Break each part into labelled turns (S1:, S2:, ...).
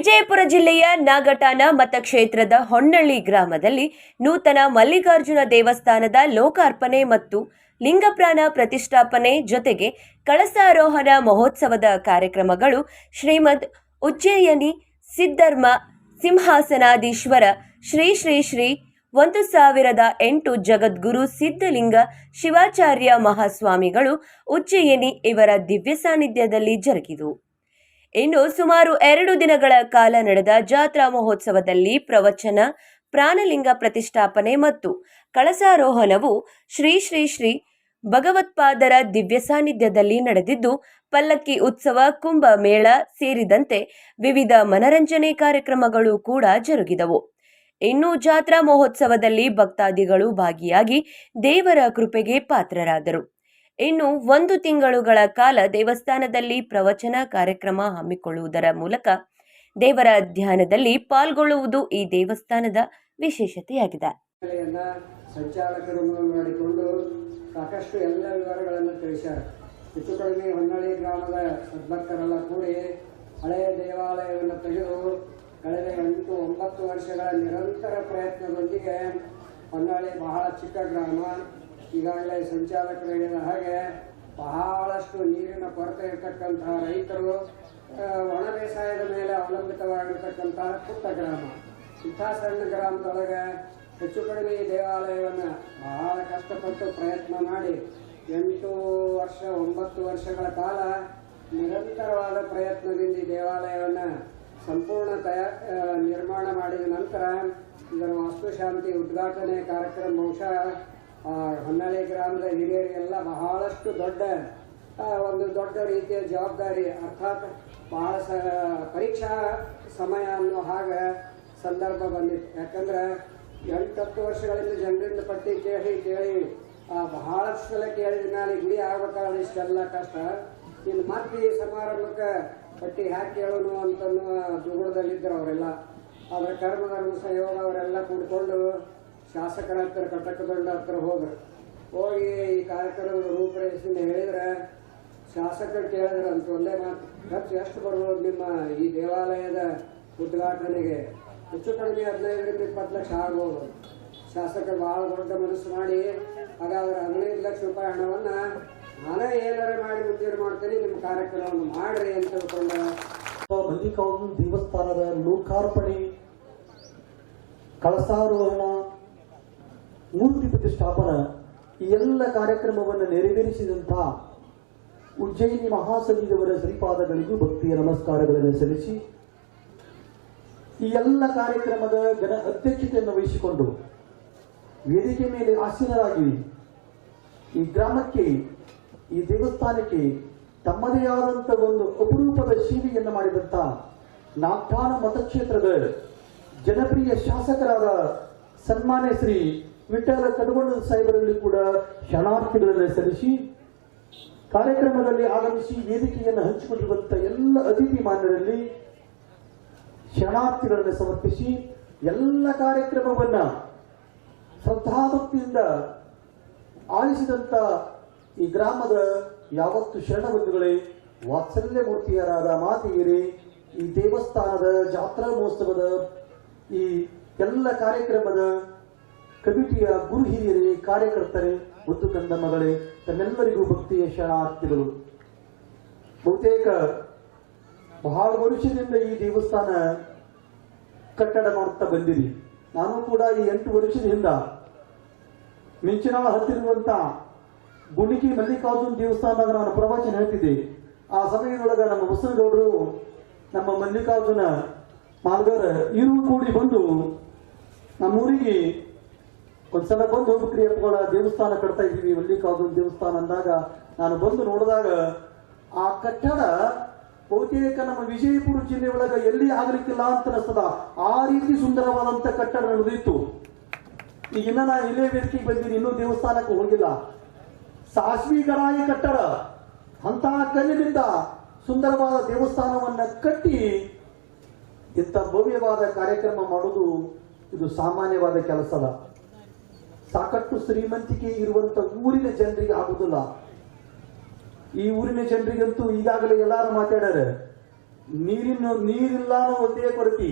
S1: ವಿಜಯಪುರ ಜಿಲ್ಲೆಯ ನಾಗಟಾನ ಮತಕ್ಷೇತ್ರದ ಹೊನ್ನಳ್ಳಿ ಗ್ರಾಮದಲ್ಲಿ ನೂತನ ಮಲ್ಲಿಕಾರ್ಜುನ ದೇವಸ್ಥಾನದ ಲೋಕಾರ್ಪಣೆ ಮತ್ತು ಲಿಂಗಪ್ರಾಣ ಪ್ರತಿಷ್ಠಾಪನೆ ಜೊತೆಗೆ ಕಳಸಾರೋಹಣ ಮಹೋತ್ಸವದ ಕಾರ್ಯಕ್ರಮಗಳು ಶ್ರೀಮದ್ ಉಜ್ಜಯನಿ ಸಿದ್ಧರ್ಮ ಸಿಂಹಾಸನಾದೀಶ್ವರ ಶ್ರೀ ಶ್ರೀ ಶ್ರೀ ಒಂದು ಸಾವಿರದ ಎಂಟು ಜಗದ್ಗುರು ಸಿದ್ಧಲಿಂಗ ಶಿವಾಚಾರ್ಯ ಮಹಾಸ್ವಾಮಿಗಳು ಉಜ್ಜಯಿನಿ ಇವರ ದಿವ್ಯ ಸಾನ್ನಿಧ್ಯದಲ್ಲಿ ಜರುಗಿದವು. ಇನ್ನು ಸುಮಾರು ಎರಡು ದಿನಗಳ ಕಾಲ ನಡೆದ ಜಾತ್ರಾ ಮಹೋತ್ಸವದಲ್ಲಿ ಪ್ರವಚನ, ಪ್ರಾಣಲಿಂಗ ಪ್ರತಿಷ್ಠಾಪನೆ ಮತ್ತು ಕಳಸಾರೋಹಣವು ಶ್ರೀ ಶ್ರೀ ಶ್ರೀ ಭಗವತ್ಪಾದರ ದಿವ್ಯ ಸಾನ್ನಿಧ್ಯದಲ್ಲಿ ನಡೆದಿದ್ದು, ಪಲ್ಲಕ್ಕಿ ಉತ್ಸವ, ಕುಂಭ ಮೇಳ ಸೇರಿದಂತೆ ವಿವಿಧ ಮನರಂಜನೆ ಕಾರ್ಯಕ್ರಮಗಳು ಕೂಡ ಜರುಗಿದವು. ಇನ್ನು ಜಾತ್ರಾ ಮಹೋತ್ಸವದಲ್ಲಿ ಭಕ್ತಾದಿಗಳು ಭಾಗಿಯಾಗಿ ದೇವರ ಕೃಪೆಗೆ ಪಾತ್ರರಾದರು. ಇನ್ನು ಒಂದು ತಿಂಗಳುಗಳ ಕಾಲ ದೇವಸ್ಥಾನದಲ್ಲಿ ಪ್ರವಚನ ಕಾರ್ಯಕ್ರಮ ಹಮ್ಮಿಕೊಳ್ಳುವುದರ ಮೂಲಕ ದೇವರ ಧ್ಯಾನದಲ್ಲಿ ಪಾಲ್ಗೊಳ್ಳುವುದು ಈ ದೇವಸ್ಥಾನದ ವಿಶೇಷತೆಯಾಗಿದೆ.
S2: ಶಾಲೆಯನ್ನ ಸಂಚಾಲಕರು ಮಾಡಿಕೊಂಡು ಸಾಕಷ್ಟು ಎಲ್ಲ ವಿವರಗಳನ್ನು ತಿಳಿಸ್ಯಾರ. ಹೆಚ್ಚು ಕಡಿಮೆ ಹೊನ್ನಳ್ಳಿ ಗ್ರಾಮದ ಸದ್ಭಕ್ತರೆಲ್ಲ ಕೂಡಿ ಹಳೆಯ ದೇವಾಲಯವನ್ನು ತೆಗೆದು ಕಳೆದ ಎಂಟು ಒಂಬತ್ತು ವರ್ಷಗಳ ನಿರಂತರ ಪ್ರಯತ್ನದೊಂದಿಗೆ ಹೊನ್ನಾಳಿ ಬಹಳ ಚಿಕ್ಕ ಗ್ರಾಮ. ಈಗಾಗಲೇ ಸಂಚಾಲಕರು ಹೇಳಿದ ಹಾಗೆ ಬಹಳಷ್ಟು ನೀರಿನ ಕೊರತೆ ಇರತಕ್ಕಂತಹ ರೈತರು ಒಣ ಬೇಸಾಯದ ಮೇಲೆ ಅವಲಂಬಿತವಾಗಿರ್ತಕ್ಕಂತಹ ಪುಟ್ಟ ಗ್ರಾಮ. ಇಂಥ ಸಣ್ಣ ಗ್ರಾಮದೊಳಗೆ ಹೆಚ್ಚು ಕಡಿಮೆ ಈ ದೇವಾಲಯವನ್ನು ಬಹಳ ಕಷ್ಟಪಟ್ಟು ಪ್ರಯತ್ನ ಮಾಡಿ ಎಂಟು ವರ್ಷ, ಒಂಬತ್ತು ವರ್ಷಗಳ ಕಾಲ ನಿರಂತರವಾದ ಪ್ರಯತ್ನದಿಂದ ಈ ದೇವಾಲಯವನ್ನು ಸಂಪೂರ್ಣ ತಯಾ ನಿರ್ಮಾಣ ಮಾಡಿದ ನಂತರ ಇದರ ವಾಸ್ತುಶಾಂತಿ ಉದ್ಘಾಟನೆ ಕಾರ್ಯಕ್ರಮ ಬಹುಶಃ ಹೊನ್ನಾಳಿ ಗ್ರಾಮದ ಎಲ್ಲ ಬಹಳಷ್ಟು ದೊಡ್ಡ ಒಂದು ದೊಡ್ಡ ರೀತಿಯ ಜವಾಬ್ದಾರಿ ಅರ್ಥಾತ್ ಬಹಳ ಸ ಪರೀಕ್ಷಾ ಸಮಯ ಅನ್ನೋ ಹಾಗೆ ಸಂದರ್ಭ ಬಂದಿತ್ತು. ಯಾಕಂದ್ರೆ ಎಂಟತ್ತು ವರ್ಷಗಳಿಂದ ಜನರಿಂದ ಪಟ್ಟಿ ಕೇಳಿ ಕೇಳಿ ಆ, ಬಹಳಷ್ಟು ಸಲ ಕೇಳಿದ ನಾನು ಗುಡಿ ಆಗ್ಬೇಕಾದ್ರೆ ಇಷ್ಟೆಲ್ಲ ಕಷ್ಟ. ಇನ್ನು ಮತ್ತೆ ಈ ಸಮಾರಂಭಕ್ಕೆ ಪಟ್ಟಿ ಹ್ಯಾಕ್ ಕೇಳೋನು ಅಂತ ದುಗುಡದಲ್ಲಿದ್ದರು ಅವರೆಲ್ಲ. ಅವರ ಕರ್ಮಧರ್ಮ ಸಂಯೋಗ ಅವರೆಲ್ಲ ಕೂಡಿಕೊಂಡು ಶಾಸಕರ ಹತ್ರ ಕಟಕದೊಂಡ ಹತ್ರ ಹೋದ್ರು ಹೋಗಿ ಈ ಕಾರ್ಯಕ್ರಮದ ರೂಪರೇಷನ್ ಹೇಳಿದ್ರೆ, ಶಾಸಕರು ಕೇಳಿದ್ರೆ ಅಂತ ಒಂದೇ ಮಾತು. ಖರ್ಚು ಎಷ್ಟು ಬರ್ಬೋದು ನಿಮ್ಮ ಈ ದೇವಾಲಯದ ಉದ್ಘಾಟನೆಗೆ? ಹೆಚ್ಚು ಕಡಿಮೆ ಹದಿನೈದರಿಂದ ಇಪ್ಪತ್ತು ಲಕ್ಷ ಆಗ್ಬೋದು. ಶಾಸಕರು ಬಹಳ ದೊಡ್ಡ ಮನಸ್ಸು ಮಾಡಿ, ಹಾಗಾದ್ರೆ ಹದಿನೈದು ಲಕ್ಷ ರೂಪಾಯಿ ಹಣವನ್ನ ನಾನೇ ಏನಾರ ಮಾಡಿ ಮುಂಜೂರು ಮಾಡ್ತೀನಿ, ನಿಮ್ಮ ಕಾರ್ಯಕ್ರಮವನ್ನು ಮಾಡ್ರಿ ಅಂತ ತಿಳ್ಕೊಂಡ
S3: ಮಲ್ಲಿಕಾರ್ಜುನ ದೇವಸ್ಥಾನದ ಲೋಕಾರ್ಪಣೆ, ಕಳಸಾರೋಹಣ ಮೂರ್ತಿ ಪ್ರತಿಷ್ಠಾಪನ ಈ ಎಲ್ಲ ಕಾರ್ಯಕ್ರಮವನ್ನು ನೆರವೇರಿಸಿದಂತಹ ಉಜ್ಜಯಿನಿ ಮಹಾಸಂಘದವರ ಶ್ರೀಪಾದಗಳಿಗೂ ಭಕ್ತಿಯ ನಮಸ್ಕಾರಗಳನ್ನು ಸಲ್ಲಿಸಿ, ಈ ಎಲ್ಲ ಕಾರ್ಯಕ್ರಮದ ಗಣ ಅಧ್ಯಕ್ಷತೆಯನ್ನು ವಹಿಸಿಕೊಂಡು ವೇದಿಕೆ ಮೇಲೆ ಆಸೀನರಾಗಿ ಈ ಗ್ರಾಮಕ್ಕೆ, ಈ ದೇವಸ್ಥಾನಕ್ಕೆ ತಮ್ಮದೇ ಆದಂಥ ಒಂದು ಅಪರೂಪದ ಸೇವೆಯನ್ನು ಮಾಡಿದಂತ ನಾಗ್ಠಾಣ ಮತಕ್ಷೇತ್ರದ ಜನಪ್ರಿಯ ಶಾಸಕರಾದ ಸನ್ಮಾನ್ಯ ಶ್ರೀ ವಿಠಲ ಕಡಗೊಂಡ ಸಾಹೇಬರಲ್ಲಿ ಕೂಡ ಶರಣಾರ್ಥಿಗಳನ್ನು ಸಲ್ಲಿಸಿ ಕಾರ್ಯಕ್ರಮದಲ್ಲಿ ಆಗಮಿಸಿ ವೇದಿಕೆಯನ್ನು ಹಂಚಿಕೊಂಡಿರುವಂತಹ ಎಲ್ಲ ಅತಿಥಿ ಮಾನ್ಯರಲ್ಲಿ ಶರಣಾರ್ಥಿಗಳನ್ನು ಸಮರ್ಪಿಸಿ ಎಲ್ಲ ಕಾರ್ಯಕ್ರಮವನ್ನ ಶ್ರದ್ಧಾಭಕ್ತಿಯಿಂದ ಆಲಿಸಿದಂತ ಈ ಗ್ರಾಮದ ಯಾವತ್ತು ಶರಣಬಂಧುಗಳೇ ವಾತ್ಸಲ್ಯ ಮೂರ್ತಿಯರಾದ ಮಾತೆಯರೇ, ಈ ದೇವಸ್ಥಾನದ ಜಾತ್ರಾ ಮಹೋತ್ಸವದ ಈ ಎಲ್ಲ ಕಾರ್ಯಕ್ರಮದ ಕಮಿಟಿಯ ಗುರು ಹಿರಿಯರೇ, ಕಾರ್ಯಕರ್ತರೇ ಮುದ್ದು ಕಂದ ಮಗಳೇ, ತಮ್ಮೆಲ್ಲರಿಗೂ ಭಕ್ತಿಯ ಶರಣಾರ್ಥಿಗಳು. ಬಹುತೇಕ ಬಹಳ ವರ್ಷದಿಂದ ಈ ದೇವಸ್ಥಾನ ಕಟ್ಟಡ ಮಾಡುತ್ತಾ ಬಂದಿರಿ ನಾನು ಕೂಡ ಈ ಎಂಟು ವರ್ಷದಿಂದ ಮಿಂಚಿನ ಹತ್ತಿರುವಂತ ಗುಣಿಕಿ ಮಲ್ಲಿಕಾರ್ಜುನ್ ದೇವಸ್ಥಾನದಾಗ ನಾನು ಪ್ರವಚನ ಹೇಳ್ತಿದ್ದೆ. ಆ ಸಮಯದೊಳಗ ನಮ್ಮ ಬಸವಗೌಡರು ನಮ್ಮ ಮಲ್ಲಿಕಾರ್ಜುನ ಮಾಲ್ಗಾರ ಇರು ಕೂಡಿ ಬಂದು ನಮ್ಮೂರಿಗೆ ಒಂದ್ಸಲ ಬಂದು ಹೋಗ್ಬಿಟ್ರಿ ಅಪ್ಪಗಳ ದೇವಸ್ಥಾನ ಕಟ್ತಾ ಇದ್ದೀವಿ, ಮಲ್ಲಿಕಾರ್ಜುನ ದೇವಸ್ಥಾನ ಅಂದಾಗ ನಾನು ಬಂದು ನೋಡಿದಾಗ ಆ ಕಟ್ಟಡ ಬಹುತೇಕ ನಮ್ಮ ವಿಜಯಪುರ ಜಿಲ್ಲೆ ಒಳಗ ಎಲ್ಲಿ ಆಗಲಿಕ್ಕಿಲ್ಲ ಅಂತ ಅನಿಸ್ತದ ಆ ರೀತಿ ಸುಂದರವಾದಂತ ಕಟ್ಟಡ ನಡೆದಿತ್ತು. ಈಗ ಇನ್ನ ನಾನು ಇಲ್ಲೇ ವೇದಿಕೆಗೆ ಬಂದೀನಿ, ಇನ್ನೂ ದೇವಸ್ಥಾನಕ್ಕೆ ಹೋಗಿಲ್ಲ. ಸಾಸ್ವಿ ಗಡಾಯಿ ಕಟ್ಟಡ ಅಂತಹ ಕಲ್ಲಿನಿಂದ ಸುಂದರವಾದ ದೇವಸ್ಥಾನವನ್ನ ಕಟ್ಟಿ ಇಂಥ ಭವ್ಯವಾದ ಕಾರ್ಯಕ್ರಮ ಮಾಡೋದು ಇದು ಸಾಮಾನ್ಯವಾದ ಕೆಲಸದ ಸಾಕಷ್ಟು ಶ್ರೀಮಂತಿಕೆ ಇರುವಂತ ಊರಿನ ಜನರಿಗೆ ಆಗುದಿಲ್ಲ. ಈ ಊರಿನ ಜನರಿಗಂತೂ ಈಗಾಗಲೇ ಎಲ್ಲಾರು ಮಾತಾಡ್ಯಾರ, ನೀರಿನ ನೀರಿಲ್ಲ ಅನ್ನೋ ಒಂದೇ ಕೊರತಿ.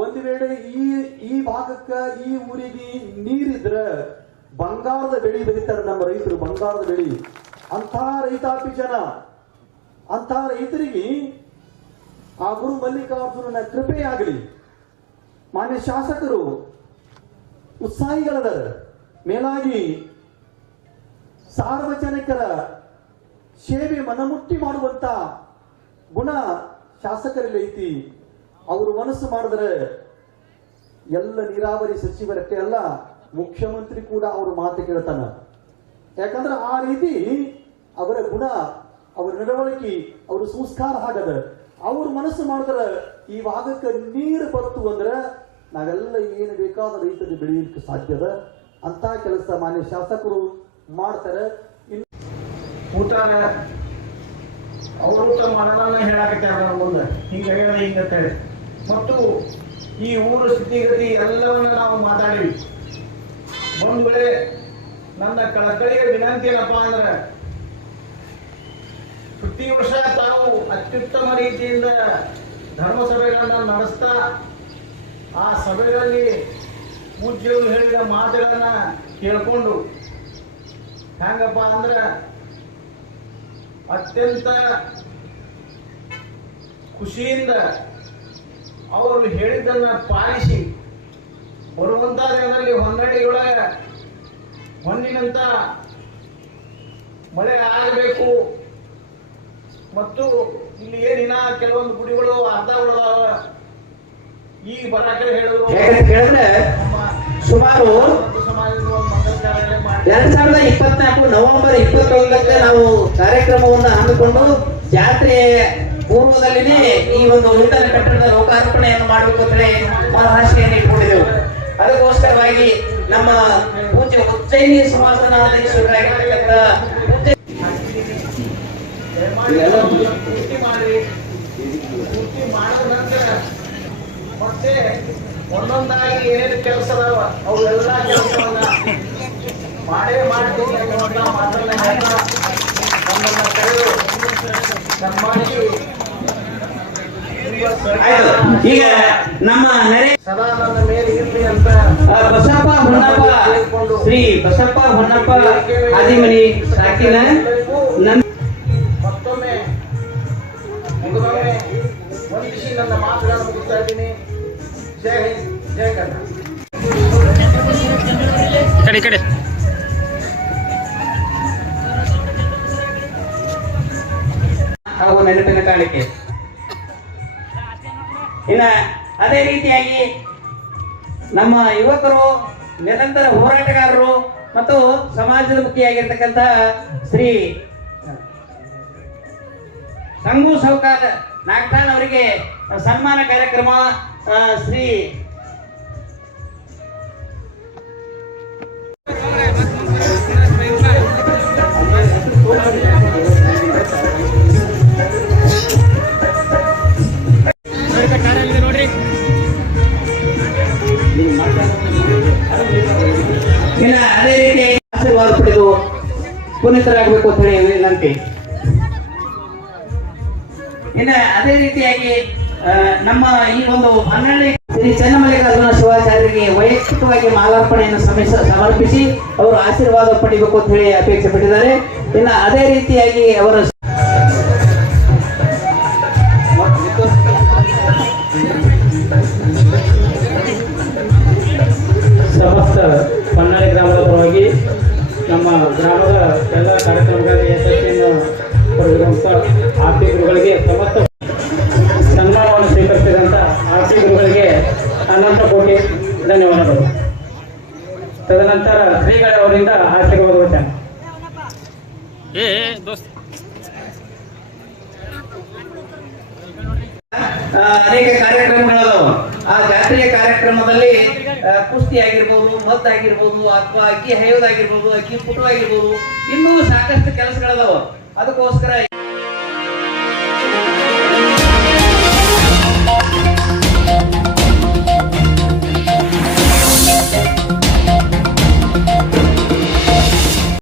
S3: ಒಂದು ವೇಳೆ ಈ ಈ ಭಾಗಕ್ಕ ಈ ಊರಿಗೆ ನೀರಿದ್ರ ಬಂಗಾರದ ಬೆಳಿ ಬೆಳಿತಾರೆ ನಮ್ಮ ರೈತರು, ಬಂಗಾರದ ಬೆಳಿ. ಅಂತ ರೈತಾಪಿ ಜನ ಅಂತ ರೈತರಿಗೆ ಆ ಗುರು ಮಲ್ಲಿಕಾರ್ಜುನನ ಕೃಪೆ ಆಗಲಿ. ಮಾನ್ಯ ಶಾಸಕರು ಉತ್ಸಾಹಿಗಳದ ಮೇಲಾಗಿ ಸಾರ್ವಜನಿಕರ ಸೇವೆ ಮನಮುಟ್ಟಿ ಮಾಡುವಂತ ಗುಣ ಶಾಸಕರಲ್ಲಿ ಐತಿ. ಅವರು ಮನಸ್ಸು ಮಾಡಿದ್ರೆ ಎಲ್ಲ ನೀರಾವರಿ ಸಚಿವರಷ್ಟೇ ಅಲ್ಲ, ಮುಖ್ಯಮಂತ್ರಿ ಕೂಡ ಅವರು ಮಾತು ಕೇಳ್ತಾನ. ಯಾಕಂದ್ರೆ ಆ ರೀತಿ ಅವರ ಗುಣ, ಅವರ ನಡವಳಿಕೆ, ಅವರ ಸಂಸ್ಕಾರ ಆಗದ ಅವ್ರ ಮನಸ್ಸು ಮಾಡಿದ್ರೆ ಈ ಭಾಗಕ್ಕೆ ನೀರು ಬರುತ್ತು ಅಂದ್ರೆ ನಾವೆಲ್ಲ ಏನು ಬೇಕಾದ ರೈತರಿಗೆ ಬೆಳೆಯಲಿಕ್ಕೆ ಸಾಧ್ಯದ ಅಂತ ಕೆಲಸ ಮಾನ್ಯ ಶಾಸಕರು ಮಾಡ್ತಾರೆ.
S4: ಕೂತಾರ ಅವರು ತಮ್ಮ ಮನನನ್ನ ಹೇಳಾಕತ್ತಾರ ನಮ್ಮ ಮುಂದೆ ಹಿಂಗ ಹೇಳ ಹಿಂಗಂತೇಳಿ ಮತ್ತು ಈ ಊರ ಸ್ಥಿತಿಗತಿ ಎಲ್ಲವನ್ನ ನಾವು ಮಾತಾಡಿವಿ. ಒಂದು ವೇಳೆ ನನ್ನ ಕಳಕಳಿಯ ವಿನಂತಿ ಏನಪ್ಪ ಅಂದ್ರೆ, ಪ್ರತಿ ವರ್ಷ ತಾವು ಅತ್ಯುತ್ತಮ ರೀತಿಯಿಂದ ಧರ್ಮ ಸಭೆಗಳನ್ನ ನಡೆಸ್ತಾ ಆ ಸಭೆಗಳಲ್ಲಿ ಪೂಜ್ಯರು ಹೇಳಿದ ಮಾತುಗಳನ್ನ ಕೇಳ್ಕೊಂಡು ಹೆಂಗಪ್ಪ ಅಂದ್ರೆ ಅತ್ಯಂತ ಖುಷಿಯಿಂದ ಅವರು ಹೇಳಿದ್ದನ್ನ ಪಾಲಿಸಿ ಬರುವಂತ ದಿನದಲ್ಲಿ ಹೊನ್ನಡಿಯೊಳಗ ಹೊನ್ನಿನಂತ ಮಳೆ ಆಗಬೇಕು. ಮತ್ತು ಇಲ್ಲಿ ಏನಿನ ಕೆಲವೊಂದು ಗುಡಿಗಳು ಅರ್ಧ
S5: ಯಾಕಂತ
S4: ಹೇಳಿದ್ರೆ
S5: ಸುಮಾರು ಎರಡ್ ಸಾವಿರದ ಇಪ್ಪತ್ನಾಲ್ಕು ನವೆಂಬರ್ ಇಪ್ಪತ್ತೊಂದಕ್ಕೆ ನಾವು ಕಾರ್ಯಕ್ರಮವನ್ನು ಹಮ್ಮಿಕೊಂಡು ಜಾತ್ರೆ ಪೂರ್ವದಲ್ಲಿನೇ ಈ ಒಂದು ನೂತನ ಕಟ್ಟಡದ ಲೋಕಾರ್ಪಣೆಯನ್ನು ಮಾಡಬೇಕು ಅಂತ ಹೇಳಿ ಮನಭಾಷೆಯನ್ನು ಇಟ್ಕೊಂಡಿದ್ದೆವು. ಅದಕ್ಕೋಸ್ಕರವಾಗಿ ನಮ್ಮ ಪೂಜ್ಯ ಉಜ್ಜಯಿನಿ ಸಿಂಹಾಸನಾಧೀಶ್ವರರಾಗಿರ್ತಕ್ಕಂಥ ಪೂಜ್ಯ
S4: ಮತ್ತೆ ಒಂದೊಂದಾಗಿ ಏನೇನು ಕೆಲಸ ಅದಾವ ಅವೆಲ್ಲ ಕೆಲಸವನ್ನ ಮಾಡೇ ಮಾಡ್ತೀನಿ ಅನ್ನುವಂತ ಮಾತನ್ನ ಹೇಳ್ತಾ ನಮ್ಮನ್ನ ಕರೆದು ಸನ್ಮಾನಿಸಿ.
S5: ಈಗ ನಮ್ಮ ನರೇ
S4: ಸದಾ ನನ್ನ ಮೇಲೆ ಇರ್ಲಿ ಅಂತ
S5: ಬಸಪ್ಪ ಹೊನ್ನಪ್ಪ ಶ್ರೀ ಬಸಪ್ಪ ಹೊನ್ನಪ್ಪ ಆದಿಮನಿ ಸಾಕಿನ ನನ್ನ
S4: ಮತ್ತೊಮ್ಮೆ ಮುಗಿದೊಮ್ಮೆ ವಂದಿಸಿ ನನ್ನ ಮಾತುಗಳನ್ನು ಮುಗಿಸ್ತಾ ಇದ್ದೀನಿ.
S6: ಕಡೆ ಕಡೆ.
S5: ಹಾಗೂ ನೆನಪಿನ ಕಾಣಿಕೆ. ಇನ್ನ ಅದೇ ರೀತಿಯಾಗಿ ನಮ್ಮ ಯುವಕರು ನಿರಂತರ ಹೋರಾಟಗಾರರು ಮತ್ತು ಸಮಾಜದ ಮುಖಿಯಾಗಿರ್ತಕ್ಕಂಥ ಶ್ರೀ ಸಂಗು ಸೌಕಾರ ನಾಗ್ತಾನ್ ಅವರಿಗೆ ಸನ್ಮಾನ ಕಾರ್ಯಕ್ರಮ ಶ್ರೀ ಪುನೀತರಾಗಬೇಕು ಅಂತ ಹೇಳಿ ವಿನಂತಿ ಇನ್ನ ಅದೇ ರೀತಿಯಾಗಿ ನಮ್ಮ ಈ ಒಂದು ಹನ್ನೆರಡನೇ ಶ್ರೀ ಚನ್ನಮಲ್ಲಿಕಾರ್ಜುನ ಶಿವಾಚಾರ್ಯರಿಗೆ ವೈಯಕ್ತಿಕವಾಗಿ ಮಾಲಾರ್ಪಣೆಯನ್ನು ಸಮರ್ಪಿಸಿ ಅವರು ಆಶೀರ್ವಾದ ಪಡಿಬೇಕು ಅಂತ ಹೇಳಿ ಅಪೇಕ್ಷೆ ಪಟ್ಟಿದ್ದಾರೆ. ಇನ್ನ ಅದೇ ರೀತಿಯಾಗಿ ಅವರ
S6: ಸಮಸ್ತ ಪನ್ನಾಳಿ ಗ್ರಾಮದ ಪರವಾಗಿ ನಮ್ಮ ಗ್ರಾಮದ ಎಲ್ಲ ಕಾರ್ಯಕ್ರಮಗಳಲ್ಲಿ ಯಶಸ್ವಿಯನ್ನು ಆರ್ಥಿಕಗಳಿಗೆ ಸಮಸ್ತ ತದನಂತರ ಶ್ರೀಗಳವರಿಂದ ಆಶೀರ್ವಾದ ವಚನ ಏ ದೋಸ್ತ.
S5: ಅನೇಕ ಕಾರ್ಯಕ್ರಮಗಳದಾವ. ಆ ಜಾತ್ರೆಯ ಕಾರ್ಯಕ್ರಮದಲ್ಲಿ ಕುಸ್ತಿ ಆಗಿರ್ಬೋದು ಮದ್ದಾಗಿರ್ಬೋದು ಅಥವಾ ಅಕ್ಕಿ ಹೈಯೋದಾಗಿರ್ಬೋದು ಅಕ್ಕಿ ಪುಟವಾಗಿರ್ಬೋದು ಇನ್ನೂ ಸಾಕಷ್ಟು ಕೆಲಸಗಳದಾವ. ಅದಕ್ಕೋಸ್ಕರ